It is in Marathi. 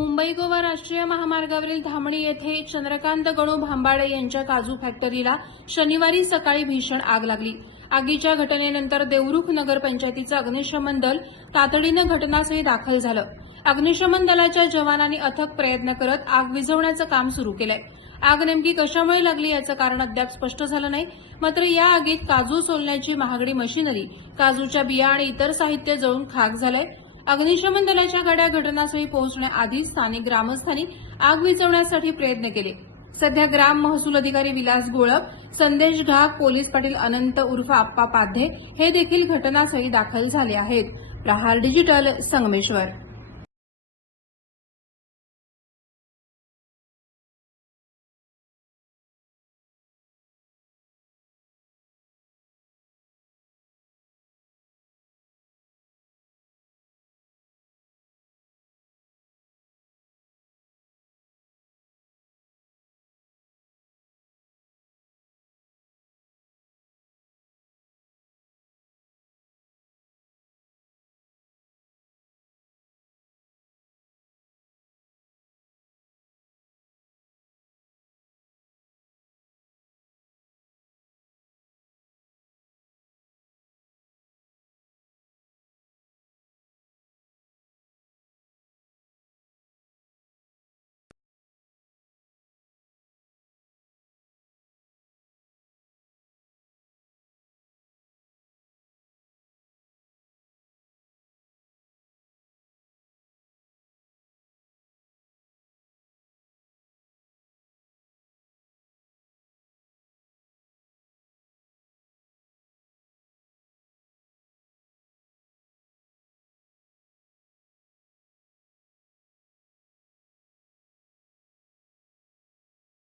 मुंबई गोवा राष्ट्रीय महामार्गावरील धामणी येथे चंद्रकांत गणू भांबाडे यांच्या काजू फॅक्टरीला शनिवारी सकाळी भीषण आग लागली. आगीच्या घटनेनंतर देवरुख नगरपंचायतीचं अग्निशमन दल तातडीनं घटनास्थळी दाखल झालं. अग्निशमन दलाच्या जवानांनी अथक प्रयत्न करत आग विझवण्याचं काम सुरू केलंय. आग नेमकी कशामुळे लागली याचं कारण अद्याप स्पष्ट झालं नाही. मात्र या आगीत काजू सोलण्याची महागडी मशिनरी काजूच्या बिया आणि इतर साहित्य जळून खाक झालंय. अग्निशमन दलाच्या गाड्या घटनास्थळी पोहोचण्याआधी स्थानिक ग्रामस्थांनी आग विझवण्यासाठी प्रयत्न केले. सध्या ग्राम महसूल अधिकारी विलास गोळप संदेश घाग पोलीस पाटील अनंत उर्फ आप्पा पाध्ये हे देखील घटनास्थळी दाखल झाले आहेत. प्रहार डिजिटल संगमेश्वर.